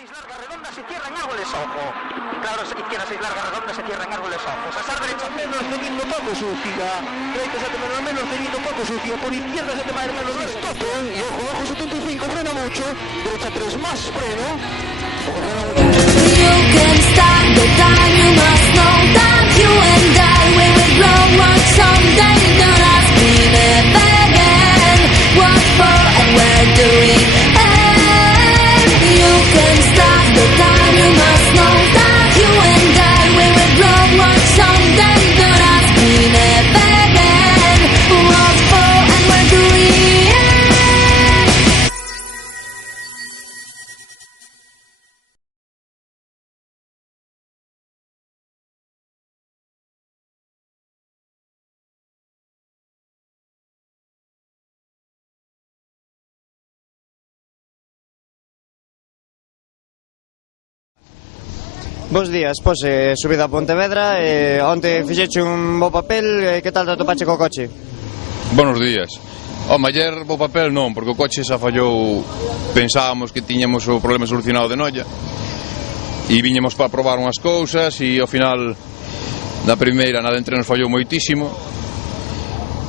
6 largas redondas se cierran árboles ojo. Claro, izquierda 6 largas redondas se cierran árboles ojos. Pasar derecha menos teniendo poco sucia. Derecha se te menos teniendo poco sucia. Por izquierda se te va a ir menos tope. Y ojo, ojo 75, frena mucho. Derecha 3 más freno. You can stop the time, you must know that you and I will grow up someday. Don't ask me never again what for and where do we end. You can stop the time, you must know that you and I will grow up someday. Don't ask me never again what for and where do we end. Bos días, subida a Pontevedra, onte fixeche un bo papel, que tal te atopache co coche? Buenos días. Ayer bo papel non, porque o coche xa fallou, pensábamos que tiñamos o problema solucionado de noia e viñemos para probar unhas cousas e ao final na primeira na de entrenos fallou moitísimo,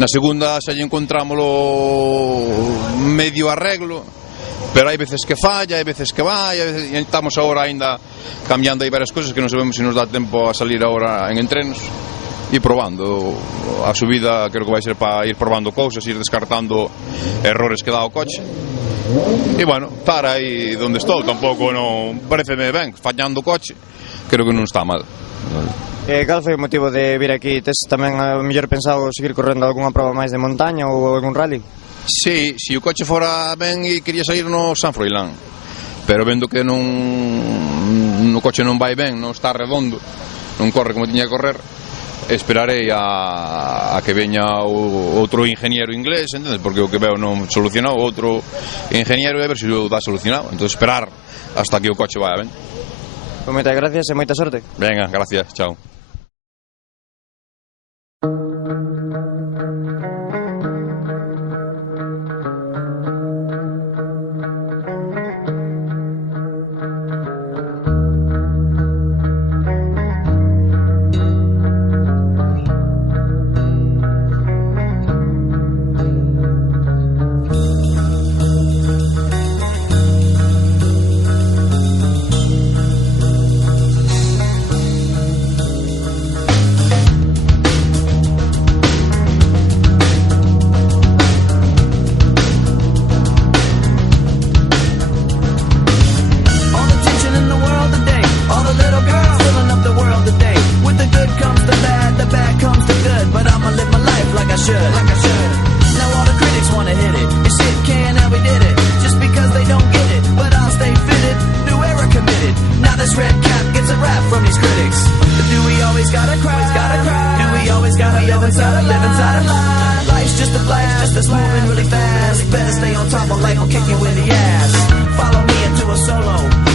na segunda xa lle encontrámoslo medio arreglo, pero hai veces que falla, hai veces que vai, e estamos agora ainda cambiando aí varias cousas que non sabemos se nos dá tempo a salir agora en entrenos e probando. A subida creo que vai ser para ir probando cousas, ir descartando errores que dá o coche e bueno, estar aí onde estou, tampouco non pareceme ben, fallando o coche creo que non está mal. Cal foi o motivo de vir aquí? Tes tamén a mellor pensado seguir correndo algunha prova máis de montaña ou algún rally? Si, se o coche fora ben e quería sair no San Froilán, pero vendo que non o coche non vai ben, non está redondo, non corre como tiña que correr, esperarei a que veña outro ingeniero inglés, entendes? Porque o que veo non solucionou, outro ingeniero e a ver se o dá solucionado, entón esperar hasta que o coche vaya ben. Moitas gracias e moita sorte. Venga, gracias, chao.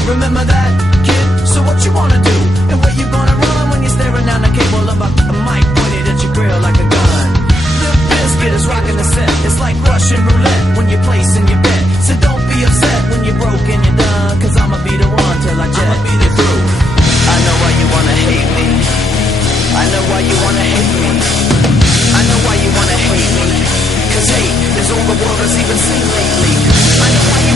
Remember that, kid? So what you wanna do? And where you gonna run when you're staring down the cable of a mic pointed at your grill like a gun? The biscuit is rocking the set. It's like Russian roulette when you're placing your bet. So don't be upset when you're broke and you're done, cause I'ma be the one till I jet you through. I know why you wanna hate me. I know why you wanna hate me. I know why you wanna hate me. Cause hate is all the world has even seen lately. I know why you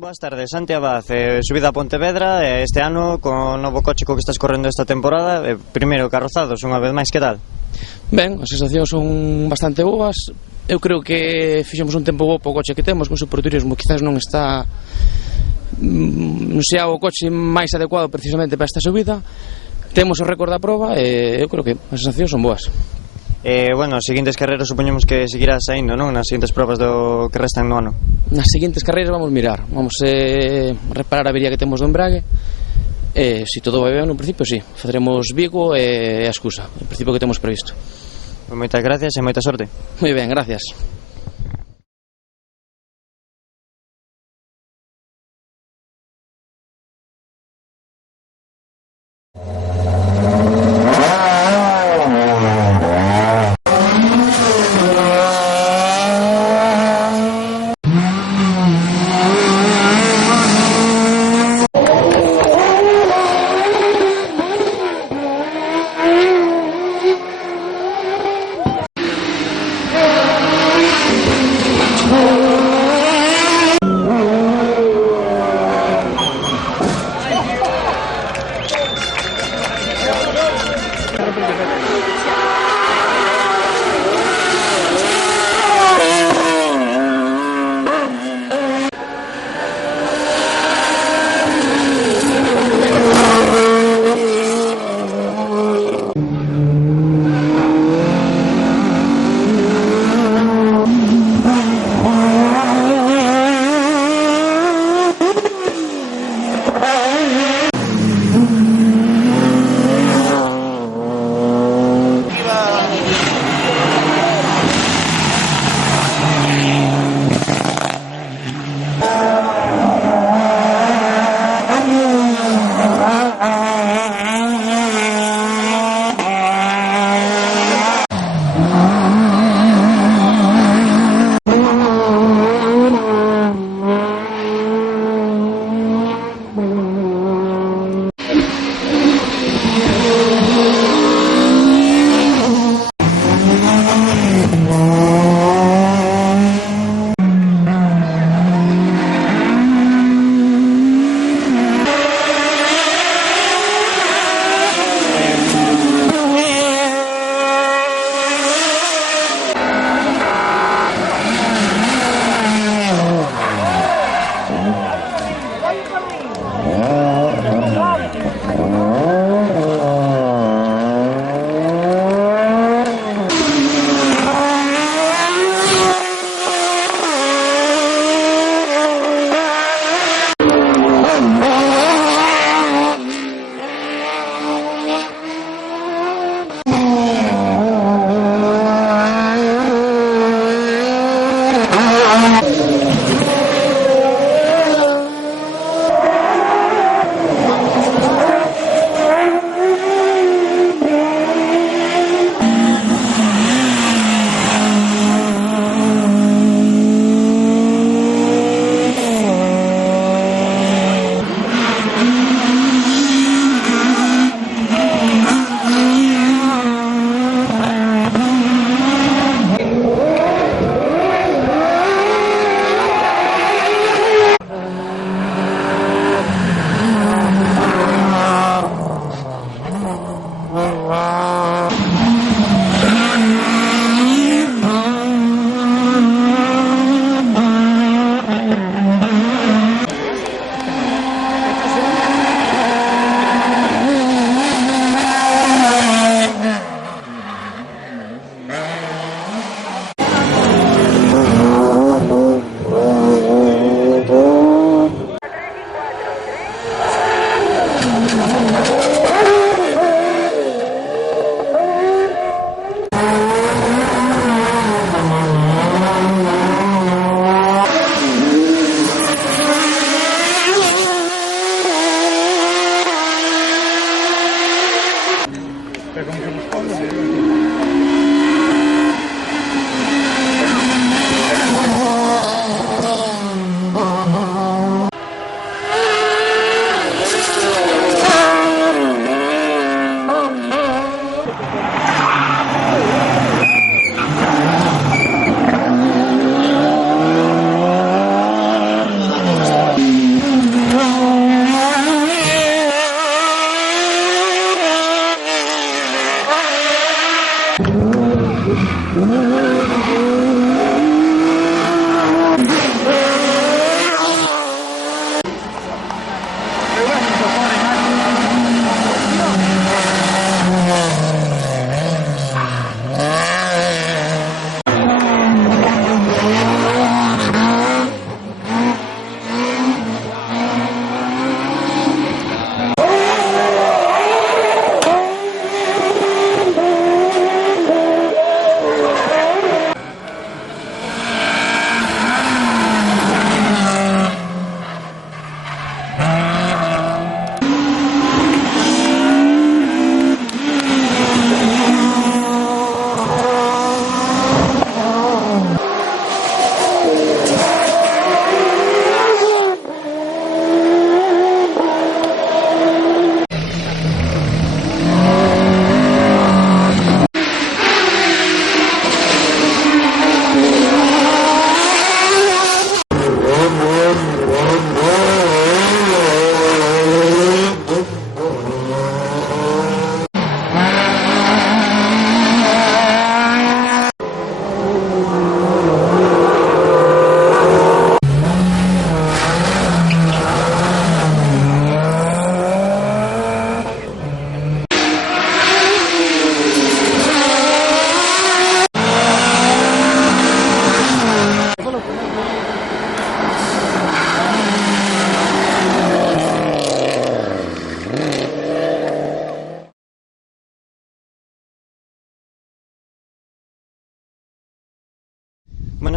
Boas tardes, Santi Abad, subida a Pontevedra este ano con o novo coche co que estás correndo esta temporada, primeiro carrozados, unha vez máis, que tal? Ben, as sensacións son bastante boas. Eu creo que fixemos un tempo bo po coche que temos, con o superturismo quizás non está non sea o coche máis adecuado precisamente para esta subida. Temos o récord da proba e eu creo que as sensacións son boas. Bueno, as seguintes carreiras supoñemos que seguirás saindo, non? Nas seguintes probas do que restan no ano. Nas seguintes carreiras vamos mirar, vamos reparar a avería que temos do embrague. Se todo vai ben, no principio sí, faremos Vigo e a Escusa, en principio que temos previsto. Moitas gracias e moita sorte. Moi ben, gracias.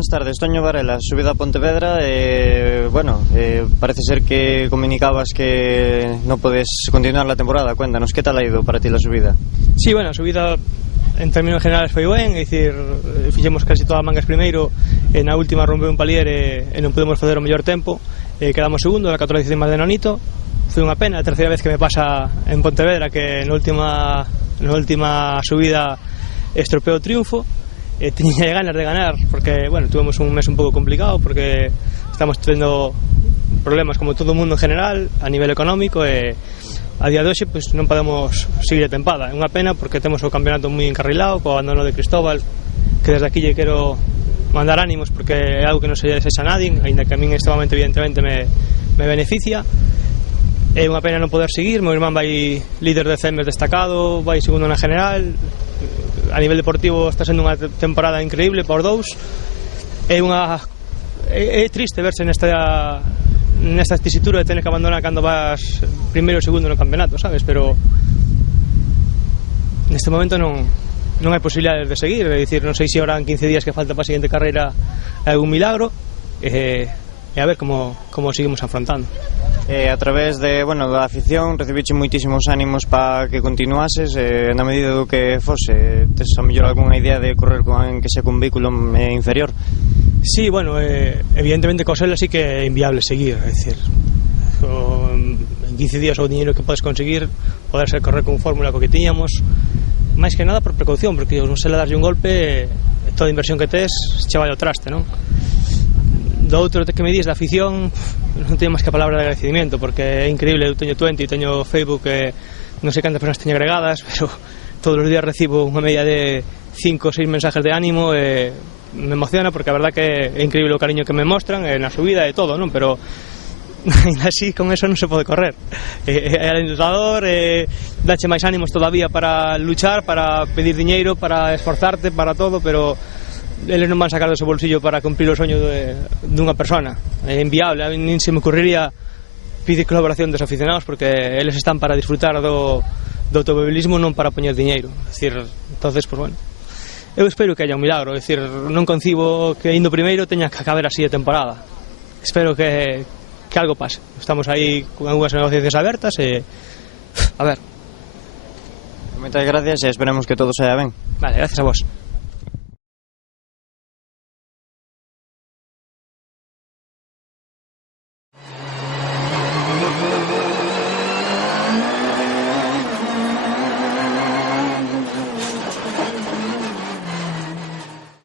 buenas tardes, Toño Varela, subida a Pontevedra. Parece ser que comunicabas que no podes continuar la temporada. Cuéntanos, ¿qué tal ha ido para ti la subida? Sí, bueno, a subida en términos generales foi ben, é dicir, fixemos casi todas as mangas primeiro, e na última rompeu un palier e non pudemos fazer o mellor tempo, quedamos segundo, na 14 décimas de Nonito. Foi unha pena, a terceira vez que me pasa en Pontevedra, que na última subida estropeo o triunfo. Tiña ganas de ganar, porque, bueno, tuvemos un mes un pouco complicado, porque estamos tendo problemas como todo o mundo en general, a nivel económico, e a día de hoxe pues, non podemos seguir a tempada. É unha pena porque temos o campeonato moi encarrilado, co abandono de Cristóbal, que desde aquí lle quero mandar ánimos, porque é algo que non se desexa a nadie, aínda que a min este momento evidentemente me beneficia. É unha pena non poder seguir. Meu irmán vai líder de CEMES destacado, vai segundo na general. A nivel deportivo está sendo unha temporada increíble por dous. É triste verse nesta tesitura de tener que abandonar cando vas primeiro ou segundo no campeonato, sabes? Pero neste momento non hai posibilidades de seguir. É dicir, non sei se ahora en 15 días que falta para a seguinte carreira hai algún milagro, e a ver como seguimos afrontando. A través da afición recibiche moitísimos ánimos para que continuases, na medida do que fose. Tes a mellor algunha idea de correr que sea con vehículo inferior? Sí, bueno, evidentemente cosela sí que é inviable seguir, é dicir, en 15 días o dinheiro que podes conseguir poder ser correr con fórmula co que tiñamos, máis que nada por precaución, porque non se le darlle un golpe, toda a inversión que tes che vai ao traste, non? Do outro que me dis da afición, non teño máis que a palabra de agradecimiento, porque é increíble. Eu teño Twenty, teño Facebook, non sei cantas persoas teño agregadas, pero todos os días recibo unha media de 5 ou 6 mensajes de ánimo, e me emociona, porque a verdad que é increíble o cariño que me mostran na subida e todo, non? Pero ainda así con eso non se pode correr. É alentador, dache máis ánimos todavía para luchar, para pedir diñeiro, para esforzarte, para todo, pero eles non van sacar do seu bolsillo para cumprir o soño dunha persona. É inviable, a mí nin se me ocurriría pedir colaboración dos aficionados, porque eles están para disfrutar do automobilismo, non para poñer diñeiro. É dicir, entonces, pues bueno, eu espero que haya un milagro. É dicir, non concibo que indo primeiro teña que acabar así a temporada. Espero que algo pase. Estamos aí con algunhas negociacións abertas e a ver. Moitas gracias e esperemos que todo saia ben. Vale, gracias a vos.